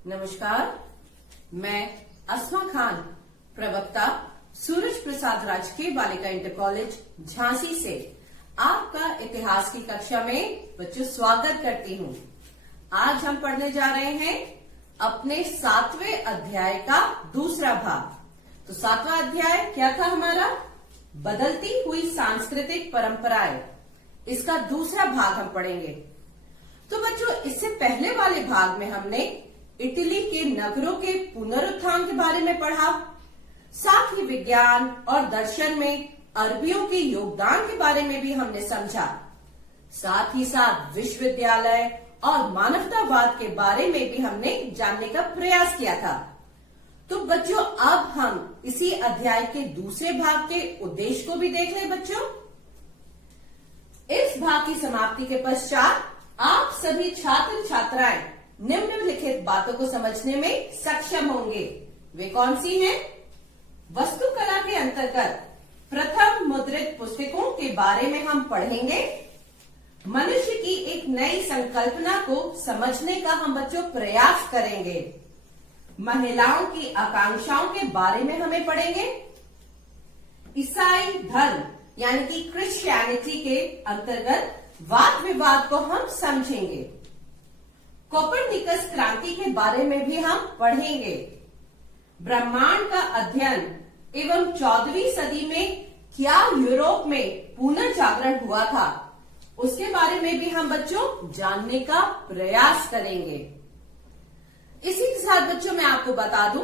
नमस्कार, मैं अस्मा खान, प्रवक्ता सूरज प्रसाद राजकीय बालिका इंटर कॉलेज झांसी से आपका इतिहास की कक्षा में बच्चों स्वागत करती हूँ। आज हम पढ़ने जा रहे हैं अपने 7वें अध्याय का दूसरा भाग। तो 7वां अध्याय क्या था हमारा? बदलती हुई सांस्कृतिक परंपराएं। इसका दूसरा भाग हम पढ़ेंगे। तो बच्चों, इससे पहले वाले भाग में हमने इटली के नगरों के पुनरुत्थान के बारे में पढ़ा, साथ ही विज्ञान और दर्शन में अरबियों के योगदान के बारे में भी हमने समझा। साथ ही साथ विश्वविद्यालय और मानवतावाद के बारे में भी हमने जानने का प्रयास किया था। तो बच्चों, अब हम इसी अध्याय के दूसरे भाग के उद्देश्य को भी देख लें। बच्चों, इस भाग की समाप्ति के पश्चात आप सभी छात्र छात्राएं निम्नलिखित बातों को समझने में सक्षम होंगे। वे कौन सी हैं? वास्तुकला के अंतर्गत प्रथम मुद्रित पुस्तकों के बारे में हम पढ़ेंगे। मनुष्य की एक नई संकल्पना को समझने का हम बच्चों प्रयास करेंगे। महिलाओं की आकांक्षाओं के बारे में हमें पढ़ेंगे। ईसाई धर्म यानी कि क्रिश्चियनिटी के अंतर्गत वाद विवाद को हम समझेंगे। कोपरनिकस क्रांति के बारे में भी हम पढ़ेंगे। ब्रह्मांड का अध्ययन एवं 14वीं सदी में क्या यूरोप में पुनर्जागरण हुआ था, उसके बारे में भी हम बच्चों जानने का प्रयास करेंगे। इसी के साथ बच्चों मैं आपको बता दूं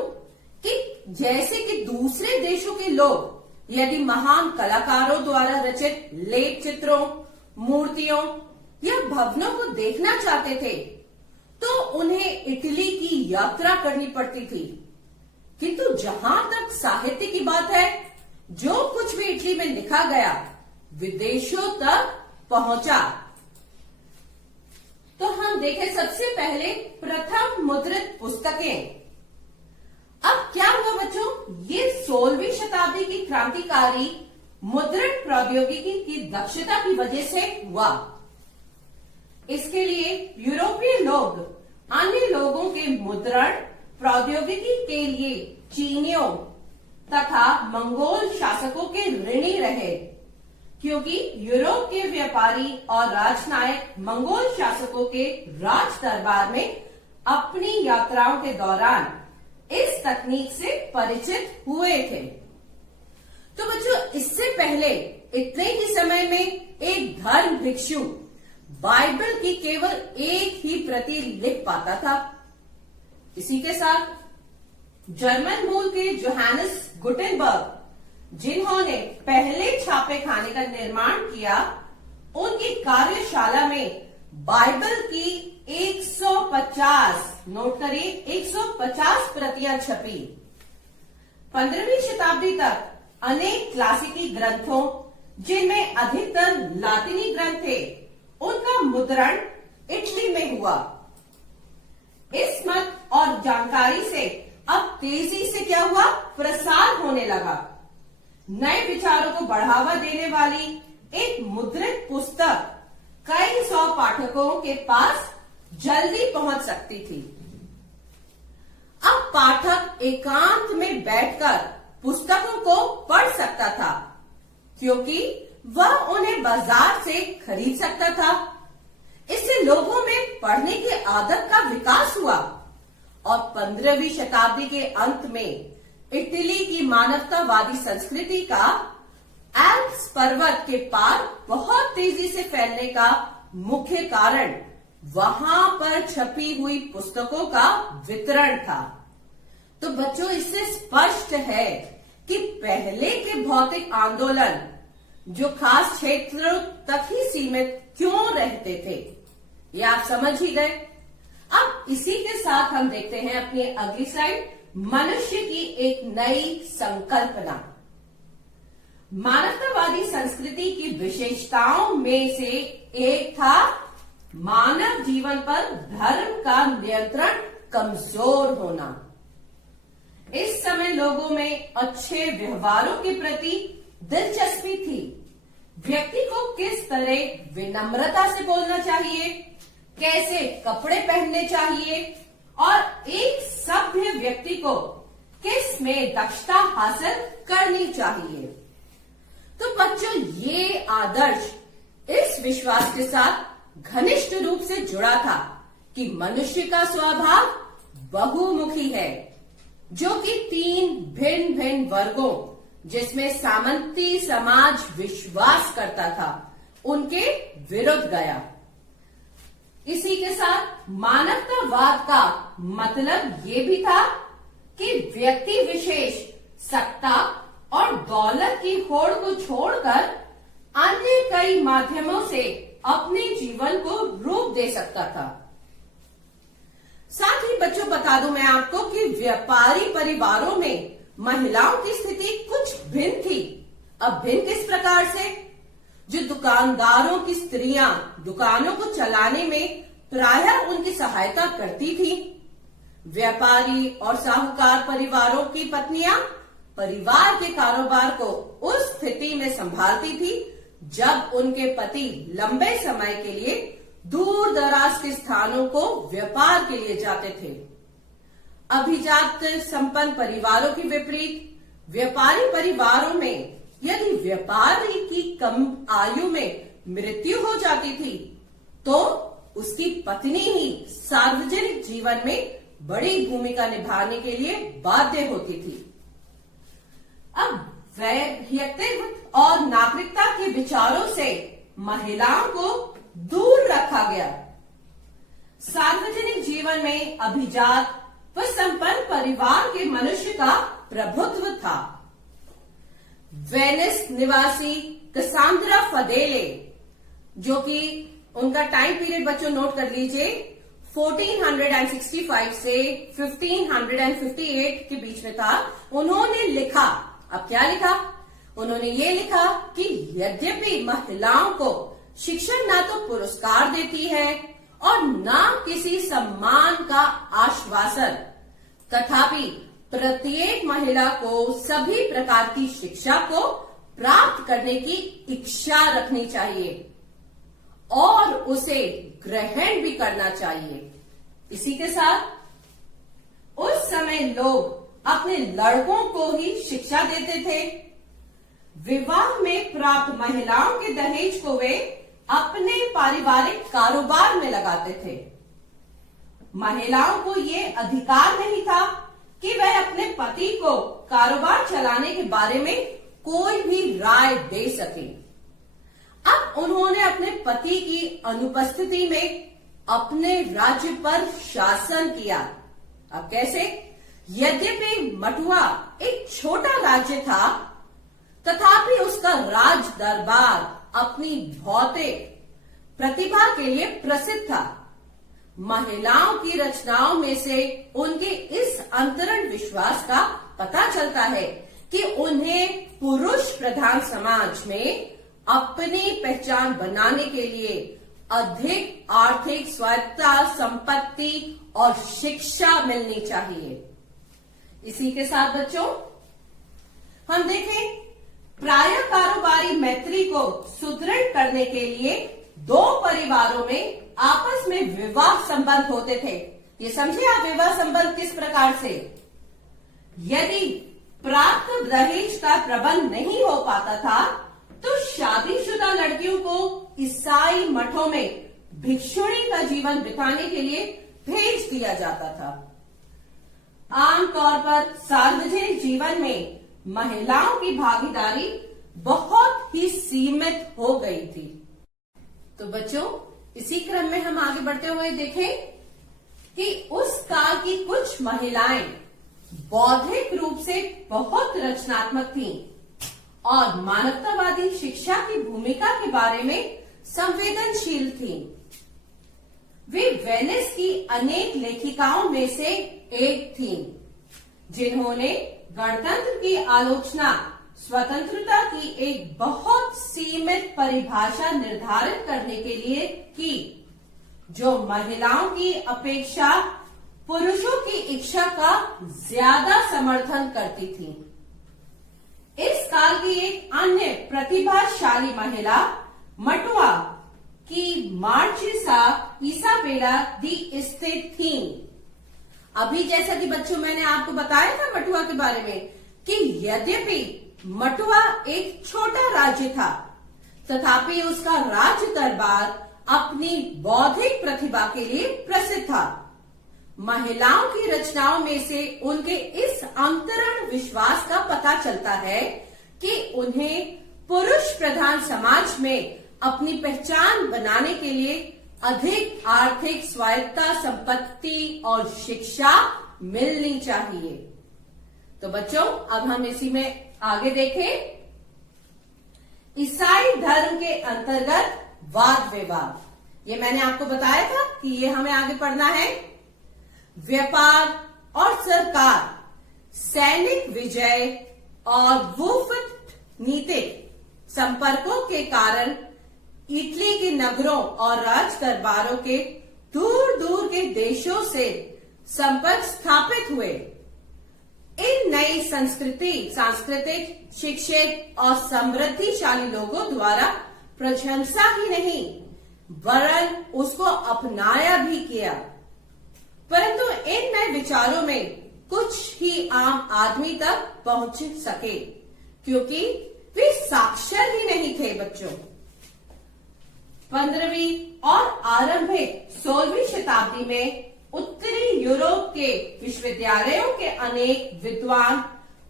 कि जैसे कि दूसरे देशों के लोग यदि महान कलाकारों द्वारा रचित लेप चित्रों, मूर्तियों या भवनों को देखना चाहते थे तो उन्हें इटली की यात्रा करनी पड़ती थी, किंतु जहां तक साहित्य की बात है, जो कुछ भी इटली में लिखा गया विदेशों तक पहुंचा। तो हम देखें सबसे पहले प्रथम मुद्रित पुस्तकें। अब क्या हुआ बच्चों? ये 16वीं शताब्दी की क्रांतिकारी मुद्रण प्रौद्योगिकी की दक्षता की वजह से हुआ। इसके लिए यूरोपीय लोग अन्य लोगों के मुद्रण प्रौद्योगिकी के लिए चीनियों तथा मंगोल शासकों के ऋणी रहे, क्योंकि यूरोप के व्यापारी और राजनायक मंगोल शासकों के राज दरबार में अपनी यात्राओं के दौरान इस तकनीक से परिचित हुए थे। तो बच्चों, इससे पहले इतने ही समय में एक धर्म भिक्षु बाइबल की केवल एक ही प्रति लिख पाता था। इसी के साथ जर्मन मूल के जोहानस गुटेनबर्ग, जिन्होंने पहले छापे खाने का निर्माण किया, उनकी कार्यशाला में बाइबल की 150, नोट करिए, 150 प्रतियां छपी। 15वीं शताब्दी तक अनेक क्लासिकी ग्रंथों, जिनमें अधिकतर लातिनी ग्रंथ थे, उनका मुद्रण इटली में हुआ। इस मत और जानकारी से अब तेजी से क्या हुआ? प्रसार होने लगा। नए विचारों को बढ़ावा देने वाली एक मुद्रित पुस्तक कई 100 पाठकों के पास जल्दी पहुंच सकती थी। अब पाठक एकांत में बैठकर पुस्तकों को पढ़ सकता था, क्योंकि वह उन्हें बाजार से खरीद सकता था। इससे लोगों में पढ़ने की आदत का विकास हुआ और 15वीं शताब्दी के अंत में इटली की मानवतावादी संस्कृति का एल्प्स पर्वत के पार बहुत तेजी से फैलने का मुख्य कारण वहां पर छपी हुई पुस्तकों का वितरण था। तो बच्चों, इससे स्पष्ट है कि पहले के भौतिक आंदोलन जो खास क्षेत्रों तक ही सीमित क्यों रहते थे, ये आप समझ ही गए। अब इसी के साथ हम देखते हैं अपनी अगली स्लाइड, मनुष्य की एक नई संकल्पना। मानवतावादी संस्कृति की विशेषताओं में से एक था मानव जीवन पर धर्म का नियंत्रण कमजोर होना। इस समय लोगों में अच्छे व्यवहारों के प्रति दिलचस्पी थी। व्यक्ति को किस तरह विनम्रता से बोलना चाहिए, कैसे कपड़े पहनने चाहिए और एक व्यक्ति को किस में दक्षता हासिल करनी चाहिए। तो बच्चों, ये आदर्श इस विश्वास के साथ घनिष्ठ रूप से जुड़ा था कि मनुष्य का स्वभाव बहुमुखी है, जो कि 3 भिन्न भिन्न वर्गों, जिसमें सामंती समाज विश्वास करता था, उनके विरुद्ध गया। इसी के साथ मानवतावाद का मतलब ये भी था कि व्यक्ति विशेष सत्ता और दौलत की होड़ को छोड़कर अन्य कई माध्यमों से अपने जीवन को रूप दे सकता था। साथ ही बच्चों, बता दूं मैं आपको कि व्यापारी परिवारों में महिलाओं की स्थिति कुछ भिन्न थी। अब भिन्न किस प्रकार से? जो दुकानदारों की स्त्रियां दुकानों को चलाने में प्रायः उनकी सहायता करती थी, व्यापारी और साहूकार परिवारों की पत्नियां परिवार के कारोबार को उस स्थिति में संभालती थी जब उनके पति लंबे समय के लिए दूर दराज के स्थानों को व्यापार के लिए जाते थे। अभिजात संपन्न परिवारों के विपरीत व्यापारी परिवारों में यदि व्यापारी की कम आयु में मृत्यु हो जाती थी तो उसकी पत्नी ही सार्वजनिक जीवन में बड़ी भूमिका निभाने के लिए बाध्य होती थी। अब व्यक्तित्व और नागरिकता के विचारों से महिलाओं को दूर रखा गया। सार्वजनिक जीवन में अभिजात व संपन्न परिवार के मनुष्य का प्रभुत्व था। वेनिस निवासी कसांद्रा फदेले, जो कि उनका टाइम पीरियड बच्चों नोट कर लीजिए, 1465 से 1558 के बीच में था। उन्होंने लिखा, अब क्या लिखा? उन्होंने ये लिखा कि यद्यपि महिलाओं को शिक्षा ना तो पुरस्कार देती है और ना किसी सम्मान का आश्वासन, तथापि प्रत्येक महिला को सभी प्रकार की शिक्षा को प्राप्त करने की इच्छा रखनी चाहिए और उसे ग्रहण भी करना चाहिए। इसी के साथ उस समय लोग अपने लड़कों को ही शिक्षा देते थे। विवाह में प्राप्त महिलाओं के दहेज को वे अपने पारिवारिक कारोबार में लगाते थे। महिलाओं को ये अधिकार नहीं था कि वह अपने पति को कारोबार चलाने के बारे में कोई भी राय दे सके। अब उन्होंने अपने पति की अनुपस्थिति में अपने राज्य पर शासन किया। अब कैसे? यद्यपि मटुआ एक छोटा राज्य था, तथापि उसका राज दरबार अपनी भौतिक प्रतिभा के लिए प्रसिद्ध था। महिलाओं की रचनाओं में से उनके इस अंतरण विश्वास का पता चलता है कि उन्हें पुरुष प्रधान समाज में अपनी पहचान बनाने के लिए अधिक आर्थिक स्वायत्तता, संपत्ति और शिक्षा मिलनी चाहिए। इसी के साथ बच्चों, हम देखें, प्रायः कारोबारी मैत्री को सुदृढ़ करने के लिए 2 परिवारों में आपस में विवाह संबंध होते थे। ये समझे आप विवाह संबंध किस प्रकार से? यदि प्राप्त दहेज का प्रबंध नहीं हो पाता था तो शादीशुदा लड़कियों को ईसाई मठों में भिक्षुणी का जीवन बिताने के लिए भेज दिया जाता था। आमतौर पर सार्वजनिक जीवन में महिलाओं की भागीदारी बहुत ही सीमित हो गई थी। तो बच्चों, इसी क्रम में हम आगे बढ़ते हुए देखें कि उस काल की कुछ महिलाएं बौद्धिक रूप से बहुत रचनात्मक थीं और मानवतावादी शिक्षा की भूमिका के बारे में संवेदनशील थीं। वे वेनिस की अनेक लेखिकाओं में से एक थीं, जिन्होंने गणतंत्र की आलोचना स्वतंत्रता की एक बहुत सीमित परिभाषा निर्धारित करने के लिए की, जो महिलाओं की अपेक्षा पुरुषों की इच्छा का ज्यादा समर्थन करती थी। इस काल की एक अन्य प्रतिभाशाली महिला मटुआ की मार्चिसा इसाबेला दी एस्ते थी। अभी जैसा कि बच्चों मैंने आपको बताया था मटुआ के बारे में कि यद्यपि मटुआ एक छोटा राज्य था, तथापि उसका राज्य दरबार अपनी बौद्धिक प्रतिभा के लिए प्रसिद्ध था। महिलाओं की रचनाओं में से उनके इस अंतरण विश्वास का पता चलता है कि उन्हें पुरुष प्रधान समाज में अपनी पहचान बनाने के लिए अधिक आर्थिक स्वायत्तता, संपत्ति और शिक्षा मिलनी चाहिए। तो बच्चों अब हम इसी में आगे देखें। ईसाई धर्म के अंतर्गत वाद विवाद, ये मैंने आपको बताया था कि ये हमें आगे पढ़ना है। व्यापार और सरकार, सैनिक विजय और कूटनीतिक संपर्कों के कारण इटली के नगरों और राज दरबारों के दूर दूर के देशों से संपर्क स्थापित हुए। इन नई सांस्कृतिक, शिक्षित और समृद्धिशाली लोगों द्वारा प्रशंसा ही नहीं वरन उसको अपनाया भी किया। परंतु इन नए विचारों में कुछ ही आम आदमी तक पहुंच सके, क्योंकि वे साक्षर ही नहीं थे। बच्चों 15वीं और आरंभिक 16वीं शताब्दी में उत्तरी यूरोप के विश्वविद्यालयों के अनेक विद्वान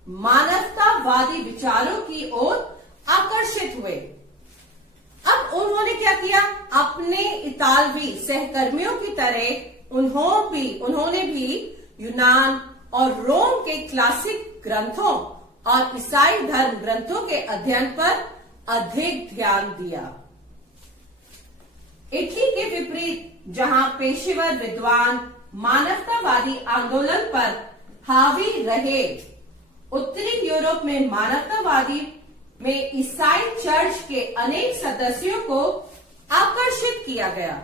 मानवतावादी विचारों की ओर आकर्षित हुए। अब उन्होंने क्या किया, अपने इतालवी सहकर्मियों की तरह उन्होंने भी यूनान और रोम के क्लासिक ग्रंथों और ईसाई धर्म ग्रंथों के अध्ययन पर अधिक ध्यान दिया। इटली के विपरीत, जहां पेशेवर विद्वान मानवतावादी आंदोलन पर हावी रहे, उत्तरी यूरोप में मानवतावादी में ईसाई चर्च के अनेक सदस्यों को आकर्षित किया गया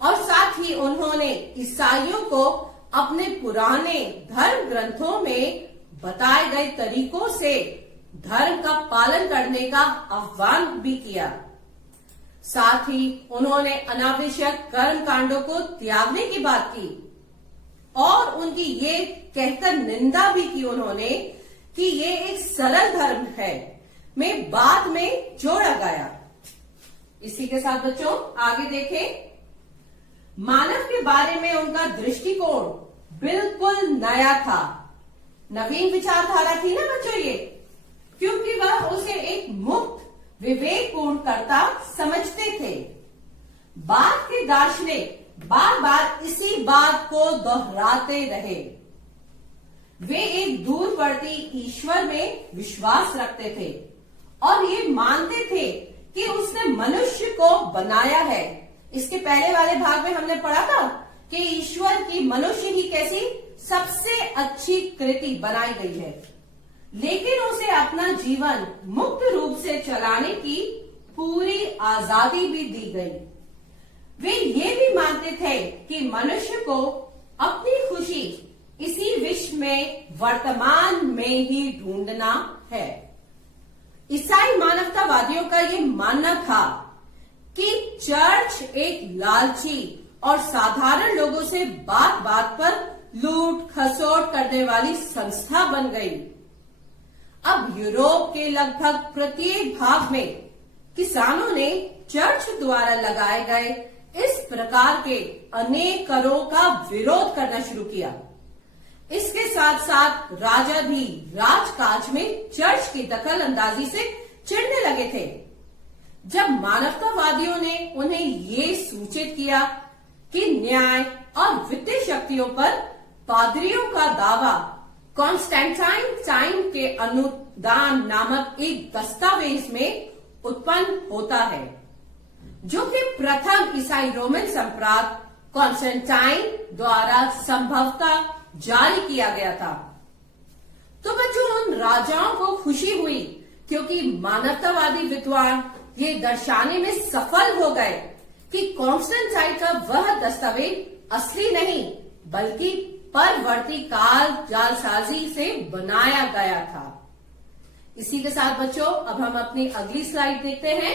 और साथ ही उन्होंने ईसाइयों को अपने पुराने धर्म ग्रंथों में बताए गए तरीकों से धर्म का पालन करने का आह्वान भी किया। साथ ही उन्होंने अनावश्यक कर्म कांडों को त्यागने की बात की और उनकी ये कहकर निंदा भी की उन्होंने कि ये एक सरल धर्म है, में बाद में जोड़ा गया। इसी के साथ बच्चों आगे देखें। मानव के बारे में उनका दृष्टिकोण बिल्कुल नया था, नवीन विचारधारा थी ना बच्चों ये, क्योंकि वह उसे एक मुक्त विवेकपूर्ण कर्ता समझते थे। बाद के दार्शनिक बार बार इसी बात को दोहराते रहे। वे एक दूरवर्ती ईश्वर में विश्वास रखते थे और ये मानते थे कि उसने मनुष्य को बनाया है। इसके पहले वाले भाग में हमने पढ़ा था कि ईश्वर की मनुष्य की कैसी सबसे अच्छी कृति बनाई गई है, लेकिन उसे अपना जीवन मुक्त रूप से चलाने की पूरी आजादी भी दी गई। वे ये भी मानते थे कि मनुष्य को अपनी खुशी इसी विश्व में वर्तमान में ही ढूंढना है। ईसाई मानवतावादियों का ये मानना था कि चर्च एक लालची और साधारण लोगों से बात बात पर लूट खसोट करने वाली संस्था बन गई। अब यूरोप के लगभग प्रत्येक भाग में किसानों ने चर्च द्वारा लगाए गए इस प्रकार के अनेक करों का विरोध करना शुरू किया। इसके साथ साथ राजा भी राजकाज में चर्च की दखल अंदाजी से चिढ़ने लगे थे। जब मानवतावादियों ने उन्हें ये सूचित किया कि न्याय और वित्तीय शक्तियों पर पादरियों का दावा कॉन्स्टेंटाइन के अनुदान नामक एक दस्तावेज में उत्पन्न होता है, जो कि प्रथम ईसाई रोमन सम्राट कॉन्स्टेंटाइन द्वारा संभवतः जारी किया गया था, तो बच्चों उन राजाओं को खुशी हुई क्योंकि मानवतावादी विद्वान ये दर्शाने में सफल हो गए कि कॉन्स्टेंटाइन का वह दस्तावेज असली नहीं बल्कि परवर्ती काल जालसाजी से बनाया गया था। इसी के साथ बच्चों अब हम अपनी अगली स्लाइड देखते हैं।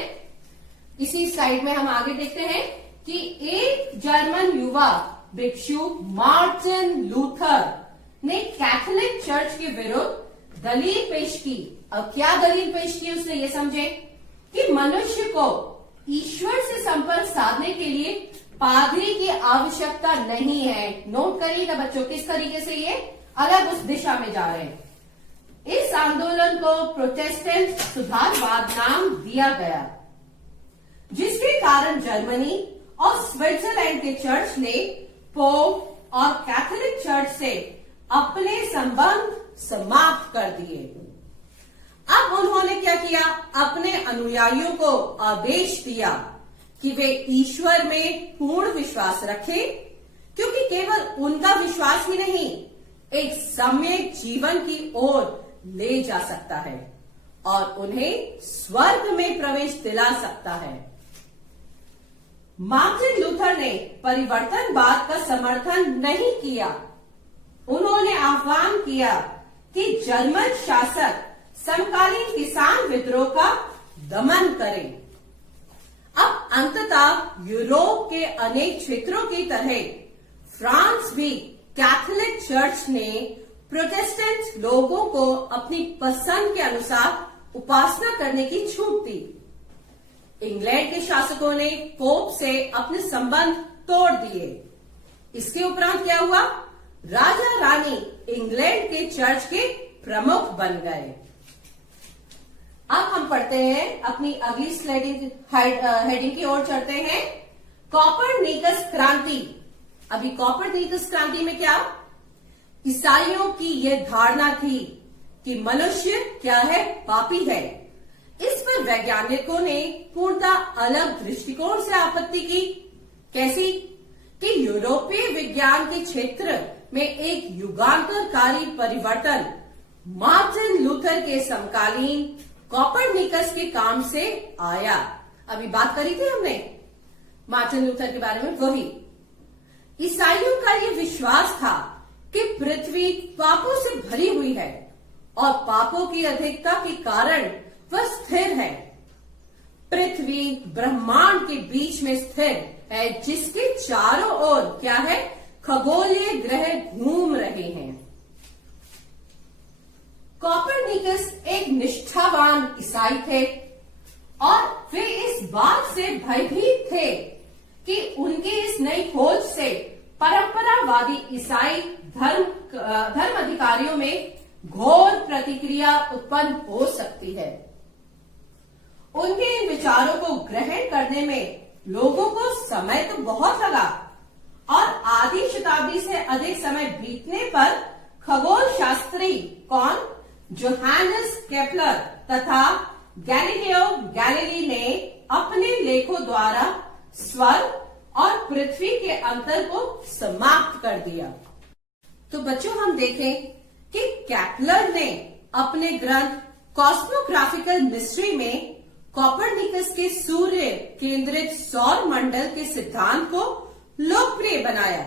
इसी स्लाइड में हम आगे देखते हैं कि एक जर्मन युवा भिक्षु मार्टिन लूथर ने कैथोलिक चर्च के विरुद्ध दलील पेश की। अब क्या दलील पेश की उसने, ये समझे कि मनुष्य को ईश्वर से संपर्क साधने के लिए पादरी की आवश्यकता नहीं है। नोट करिएगा बच्चों, किस तरीके से ये अलग उस दिशा में जा रहे हैं। इस आंदोलन को प्रोटेस्टेंट सुधारवाद नाम दिया गया, जिसके कारण जर्मनी और स्विट्जरलैंड के चर्च ने पोप और कैथोलिक चर्च से अपने संबंध समाप्त कर दिए। अब उन्होंने क्या किया, अपने अनुयायियों को आदेश दिया कि वे ईश्वर में पूर्ण विश्वास रखें, क्योंकि केवल उनका विश्वास ही नहीं एक सम्यक जीवन की ओर ले जा सकता है और उन्हें स्वर्ग में प्रवेश दिला सकता है। मार्टिन लूथर ने परिवर्तनवाद का समर्थन नहीं किया। उन्होंने आह्वान किया कि जर्मन शासक समकालीन किसान विद्रोह का दमन करें। अब अंततः यूरोप के अनेक क्षेत्रों की तरह फ्रांस भी कैथोलिक चर्च ने प्रोटेस्टेंट लोगों को अपनी पसंद के अनुसार उपासना करने की छूट दी। इंग्लैंड के शासकों ने पोप से अपने संबंध तोड़ दिए। इसके उपरांत क्या हुआ, राजा रानी इंग्लैंड के चर्च के प्रमुख बन गए। अब हम पढ़ते हैं अपनी अगली स्लाइडिंग हेडिंग की ओर चलते हैं, कॉपरनिकस क्रांति। अभी कॉपरनिकस क्रांति में क्या, ईसाइयों की यह धारणा थी कि मनुष्य क्या है, पापी है। इस पर वैज्ञानिकों ने पूर्णतः अलग दृष्टिकोण से आपत्ति की। कैसी, कि यूरोपीय विज्ञान के क्षेत्र में एक युगांतरकारी परिवर्तन मार्टिन लूथर के समकालीन कॉपरनिकस के काम से आया। अभी बात करी थी हमने मार्टिन लूथर के बारे में। वही ईसाइयों का ये विश्वास था कि पृथ्वी पापों से भरी हुई है और पापों की अधिकता के कारण वह स्थिर है। पृथ्वी ब्रह्मांड के बीच में स्थिर है, जिसके चारों ओर क्या है, खगोलीय ग्रह घूम रहे हैं। कॉपरनिकस एक निष्ठावान ईसाई थे और वे इस बात से भयभीत थे कि उनकी इस नई खोज से परंपरावादी ईसाई धर्म अधिकारियों में घोर प्रतिक्रिया उत्पन्न हो सकती है। उनके इन विचारों को ग्रहण करने में लोगों को समय तो बहुत लगा और आधी शताब्दी से अधिक समय बीतने पर खगोल शास्त्री कौन, जोहानस केपलर तथा गैलीलियो गैलीली ने अपने लेखों द्वारा स्वर्ग और पृथ्वी के अंतर को समाप्त कर दिया। तो बच्चों हम देखें कि केपलर ने अपने ग्रंथ कॉस्मोग्राफिकल मिस्ट्री में कॉपरनिकस के सूर्य केंद्रित सौर मंडल के सिद्धांत को लोकप्रिय बनाया,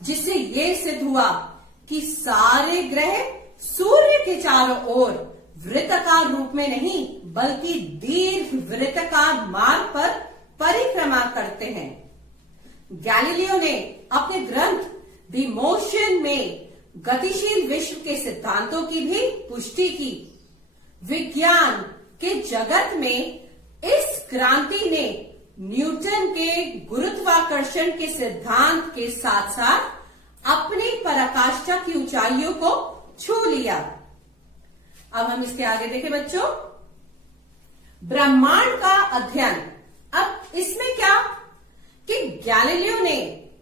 जिससे ये सिद्ध हुआ कि सारे ग्रह सूर्य के चारों ओर वृत्ताकार रूप में नहीं बल्कि दीर्घ वृत्ताकार मार्ग पर परिक्रमा करते हैं। गैलीलियो ने अपने ग्रंथ द मोशन में गतिशील विश्व के सिद्धांतों की भी पुष्टि की। विज्ञान के जगत में इस क्रांति ने न्यूटन के गुरुत्वाकर्षण के सिद्धांत के साथ साथ अपनी पराकाष्ठा की ऊंचाइयों को छू लिया। अब हम इसके आगे देखें बच्चों, ब्रह्मांड का अध्ययन। अब इसमें क्या कि गैलीलियो ने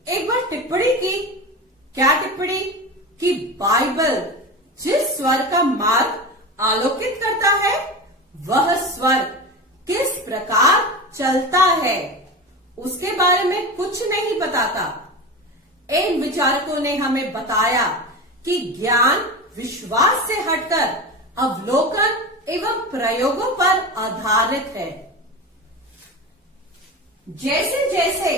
एक बार टिप्पणी की। क्या टिप्पणी? कि बाइबल जिस स्वर का मार्ग आलोकित करता है वह स्वर किस प्रकार चलता है उसके बारे में कुछ नहीं बताता। इन विचारकों ने हमें बताया कि ज्ञान विश्वास से हटकर अवलोकन एवं प्रयोगों पर आधारित है। जैसे जैसे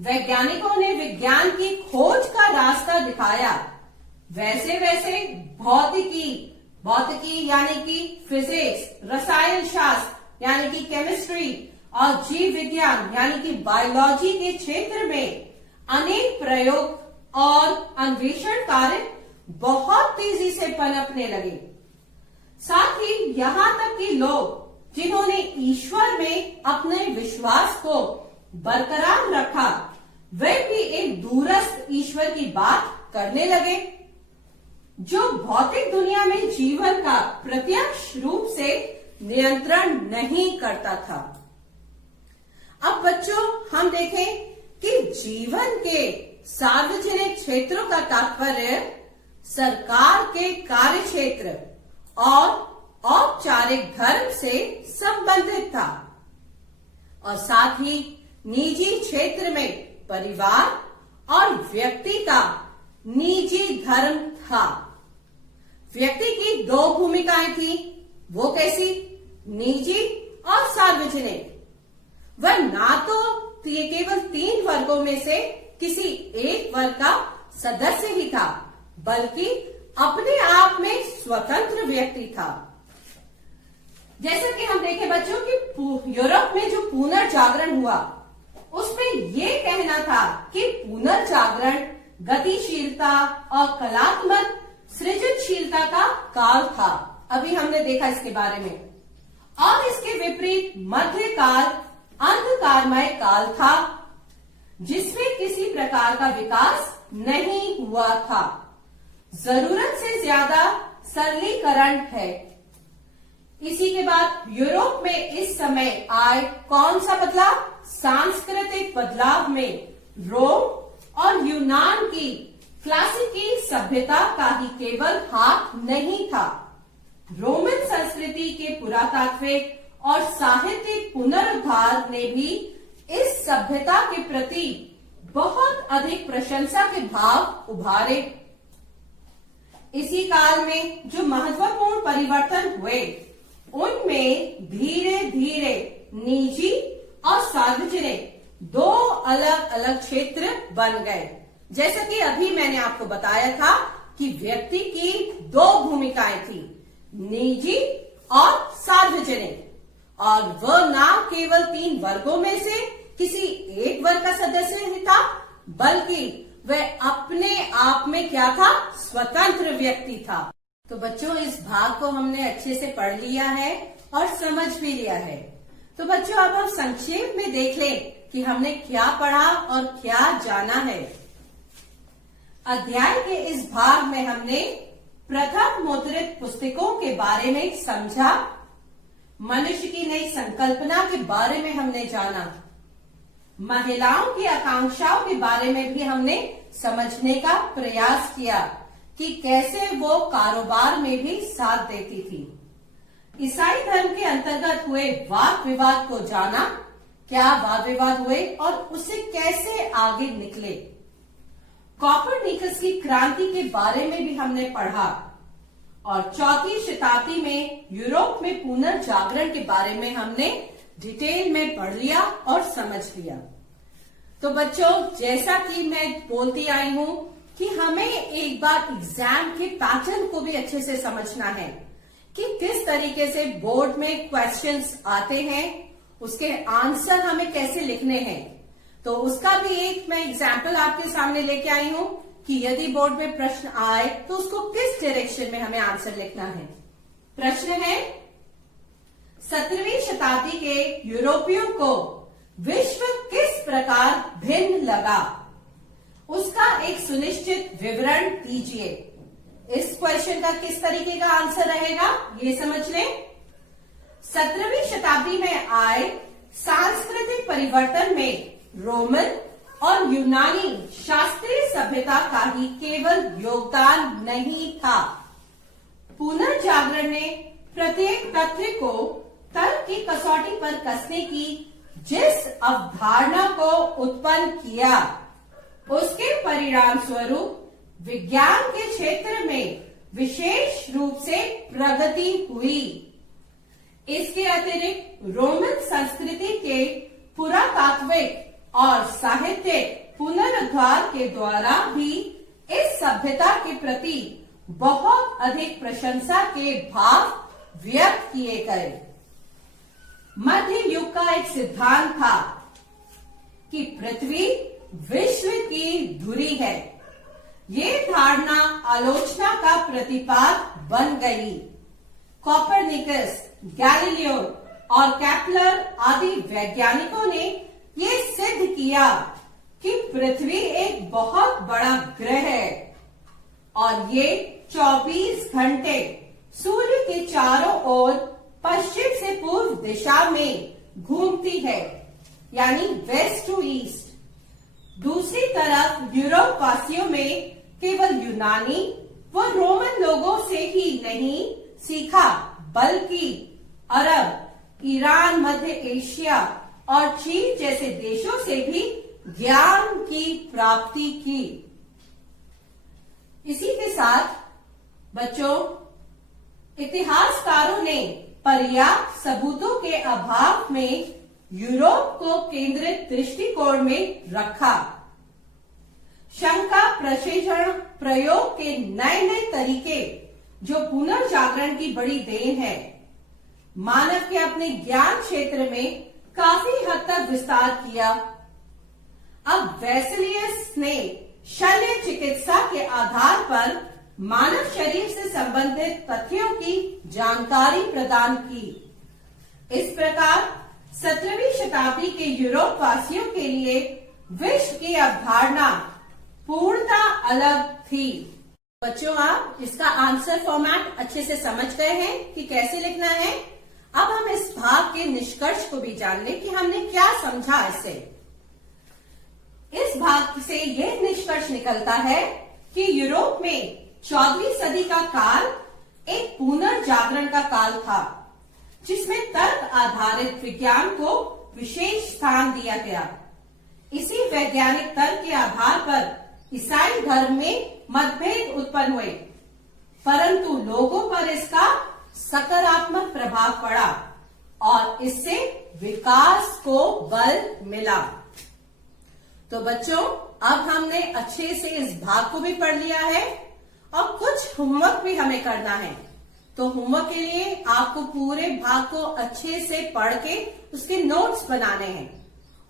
वैज्ञानिकों ने विज्ञान की खोज का रास्ता दिखाया, वैसे वैसे भौतिकी यानी कि फिजिक्स, रसायन शास्त्र यानी कि केमिस्ट्री और जीव विज्ञान यानी कि बायोलॉजी के क्षेत्र में अनेक प्रयोग और अन्वेषण कार्य बहुत तेजी से पनपने लगे। साथ ही यहां तक कि लोग जिन्होंने ईश्वर में अपने विश्वास को बरकरार रखा, वे भी एक दूरस्थ ईश्वर की बात करने लगे, जो भौतिक दुनिया में जीवन का प्रत्यक्ष रूप से नियंत्रण नहीं करता था। अब बच्चों, हम देखें कि जीवन के सार्वजनिक क्षेत्रों का तात्पर्य सरकार के कार्य क्षेत्र और औपचारिक धर्म से संबंधित था, और साथ ही निजी क्षेत्र में परिवार और व्यक्ति का निजी धर्म था। व्यक्ति की दो भूमिकाएं थी, वो कैसी? निजी और सार्वजनिक। वह ना तो ये केवल 3 वर्गों में से किसी एक वर्ग का सदस्य ही था, बल्कि अपने आप में स्वतंत्र व्यक्ति था। जैसा कि हम देखें बच्चों कि यूरोप में जो पुनर्जागरण हुआ, उसमें ये कहना था कि पुनर्जागरण गतिशीलता और कलात्मक सृजनशीलता का काल था। अभी हमने देखा इसके बारे में। और इसके विपरीत मध्यकाल अंधकारमय काल था, जिसमें किसी प्रकार का विकास नहीं हुआ था। जरूरत से ज्यादा सरलीकरण है। इसी के बाद यूरोप में इस समय आए कौन सा बदलाव? सांस्कृतिक बदलाव में रोम और यूनान की क्लासिकी सभ्यता का ही केवल हाथ नहीं था। रोमन संस्कृति के पुरातात्विक और साहित्यिक पुनरुद्धार ने भी इस सभ्यता के प्रति बहुत अधिक प्रशंसा के भाव उभारे। इसी काल में जो महत्वपूर्ण परिवर्तन हुए, उनमें धीरे धीरे निजी और सार्वजनिक 2 अलग अलग क्षेत्र बन गए। जैसा कि अभी मैंने आपको बताया था कि व्यक्ति की 2 भूमिकाएं थी, निजी और सार्वजनिक, और वह ना केवल 3 वर्गों में से किसी एक वर्ग का सदस्य ही था, बल्कि वह अपने आप में क्या था? स्वतंत्र व्यक्ति था। तो बच्चों, इस भाग को हमने अच्छे से पढ़ लिया है और समझ भी लिया है। तो बच्चों, अब हम संक्षेप में देख लें कि हमने क्या पढ़ा और क्या जाना है। अध्याय के इस भाग में हमने प्रथम मुद्रित पुस्तकों के बारे में समझा, मनुष्य की नई संकल्पना के बारे में हमने जाना, महिलाओं की आकांक्षाओं के बारे में भी हमने समझने का प्रयास किया कि कैसे वो कारोबार में भी साथ देती थी। ईसाई धर्म के अंतर्गत हुए वाद विवाद को जाना, क्या वाद विवाद हुए और उससे कैसे आगे निकले। कोपरनिकस की क्रांति के बारे में भी हमने पढ़ा, और 4वीं शताब्दी में यूरोप में पुनर्जागरण के बारे में हमने डिटेल में पढ़ लिया और समझ लिया। तो बच्चों, जैसा कि मैं बोलती आई हूं कि हमें एक बार एग्जाम के पैटर्न को भी अच्छे से समझना है कि किस तरीके से बोर्ड में क्वेश्चंस आते हैं, उसके आंसर हमें कैसे लिखने हैं। तो उसका भी एक मैं एग्जाम्पल आपके सामने लेके आई हूं कि यदि बोर्ड में प्रश्न आए तो उसको किस डायरेक्शन में हमें आंसर लिखना है। प्रश्न है, 17वीं शताब्दी के यूरोपियों को विश्व किस प्रकार भिन्न लगा, उसका एक सुनिश्चित विवरण दीजिए। इस क्वेश्चन का किस तरीके का आंसर रहेगा, ये समझ लें। 17वीं शताब्दी में आए सांस्कृतिक परिवर्तन में रोमन और यूनानी शास्त्रीय सभ्यता का ही केवल योगदान नहीं था। पुनर्जागरण ने प्रत्येक तथ्य को तर्क की कसौटी पर कसने की जिस अवधारणा को उत्पन्न किया, उसके परिणाम स्वरूप विज्ञान के क्षेत्र में विशेष रूप से प्रगति हुई। इसके अतिरिक्त रोमन संस्कृति के पुरातात्विक और साहित्यिक पुनरुद्धार के द्वारा भी इस सभ्यता के प्रति बहुत अधिक प्रशंसा के भाव व्यक्त किए गए। मध्य युग का एक सिद्धांत था कि पृथ्वी विश्व की धुरी है। ये धारणा आलोचना का प्रतिपाद बन गई। कोपरनिकस, गैलीलियो और केपलर आदि वैज्ञानिकों ने ये सिद्ध किया कि पृथ्वी एक बहुत बड़ा ग्रह है और ये 24 घंटे सूर्य के चारों ओर पश्चिम से पूर्व दिशा में घूमती है, यानी वेस्ट टू ईस्ट। दूसरी तरफ यूरोप वासियों में केवल यूनानी व रोमन लोगों से ही नहीं सीखा, बल्कि अरब, ईरान, मध्य एशिया और चीन जैसे देशों से भी ज्ञान की प्राप्ति की। इसी के साथ बच्चों, इतिहासकारों ने पर्याप्त सबूतों के अभाव में यूरोप को केंद्रित दृष्टिकोण में रखा। शंका प्रक्षेपण प्रयोग के नए नए तरीके, जो पुनर्जागरण की बड़ी देन है, मानव के अपने ज्ञान क्षेत्र में काफी हद तक विस्तार किया। अब वेसेलियस ने शल्य चिकित्सा के आधार पर मानव शरीर से संबंधित तथ्यों की जानकारी प्रदान की। इस प्रकार 17वीं शताब्दी के यूरोप वासियों के लिए विश्व की अवधारणा पूर्णतः अलग थी। बच्चों, आप इसका आंसर फॉर्मेट अच्छे से समझ गए हैं कि कैसे लिखना है। अब हम इस भाग के निष्कर्ष को भी जान लें कि हमने क्या समझा इससे। इस भाग से यह निष्कर्ष निकलता है कि यूरोप में 14वीं सदी का काल एक पुनर्जागरण का काल था, जिसमें तर्क आधारित विज्ञान को विशेष स्थान दिया गया। इसी वैज्ञानिक तर्क के आधार पर ईसाई धर्म में मतभेद उत्पन्न हुए, परंतु लोगों पर इसका सकारात्मक प्रभाव पड़ा और इससे विकास को बल मिला। तो बच्चों, अब हमने अच्छे से इस भाग को भी पढ़ लिया है और कुछ होमवर्क भी हमें करना है। तो होमवर्क के लिए आपको पूरे भाग को अच्छे से पढ़ के उसके नोट्स बनाने हैं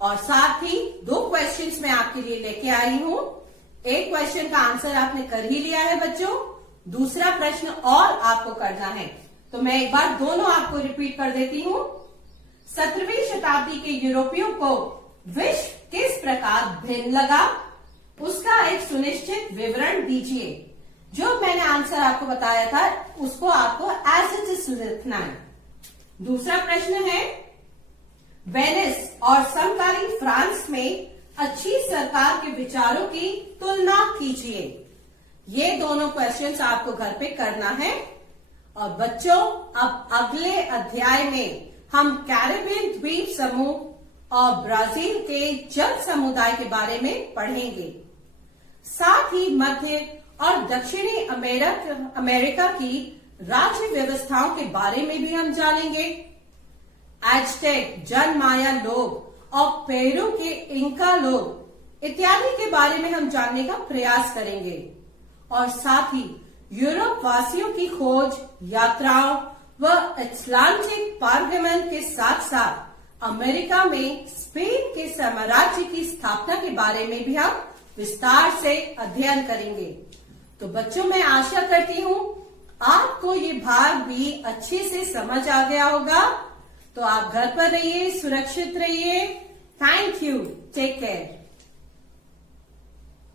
और साथ ही 2 क्वेश्चंस मैं आपके लिए लेके आई हूं। एक क्वेश्चन का आंसर आपने कर ही लिया है बच्चों, दूसरा प्रश्न और आपको करना है। तो मैं एक बार दोनों आपको रिपीट कर देती हूं। 17वीं शताब्दी के यूरोपियों को विश्व किस प्रकार भिन्न लगा, उसका एक सुनिश्चित विवरण दीजिए। जो मैंने आंसर आपको बताया था उसको आपको एज इट इज लिखना है। दूसरा प्रश्न है, वेनिस और समकालीन फ्रांस में अच्छी सरकार के विचारों की तुलना कीजिए। ये दोनों क्वेश्चंस आपको घर पे करना है। और बच्चों, अब अगले अध्याय में हम कैरिबियन द्वीप समूह और ब्राजील के जल समुदाय के बारे में पढ़ेंगे। साथ ही मध्य और दक्षिणी अमेरिका की राज्य व्यवस्थाओं के बारे में भी हम जानेंगे। एज़टेक, जनमाया लोग और पेरू के इंका लोग इत्यादि के बारे में हम जानने का प्रयास करेंगे। और साथ ही यूरोप वासियों की खोज, यात्राओं व अटलांटिक पारगमन के साथ साथ अमेरिका में स्पेन के साम्राज्य की स्थापना के बारे में भी हम विस्तार से अध्ययन करेंगे। तो बच्चों, मैं आशा करती हूँ आपको ये भाग भी अच्छे से समझ आ गया होगा। तो आप घर पर रहिए, सुरक्षित रहिए। Thank you, take care.